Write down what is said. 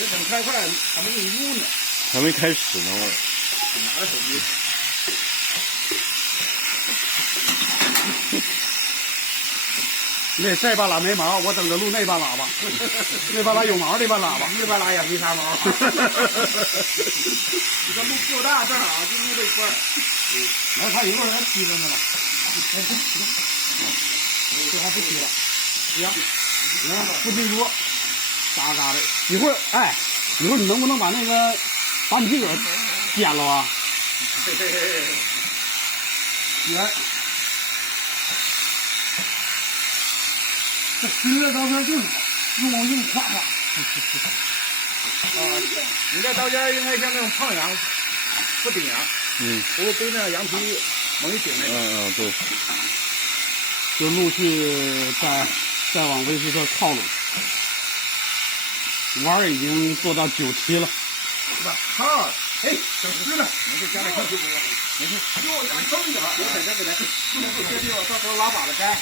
你整开快还没给用呢，还没开始呢，我拿着手机。那这半拉没毛，我等着录那半拉吧。那半拉有毛，这半拉吧，那半拉也没啥毛。你这路够大，正好就录这一块儿。来，他一会儿还踢着呢了。这还不踢了，行，你看不进锅，嘎嘎的。一会儿，哎，一会儿你能不能把那个把你自个儿煎了啊？来。这实在刀片就是好，用夸夸。你这刀尖应该像那种胖羊，不顶羊。不被那羊皮猛一顶那个。对。就陆续再往威斯特靠拢，碗儿已经做到9期了。是吧？好，哎，整湿了，没事，加点空气不忘了，没事。给我拿轻一点，别在这个来，不能够接地方，到时候拉把子干。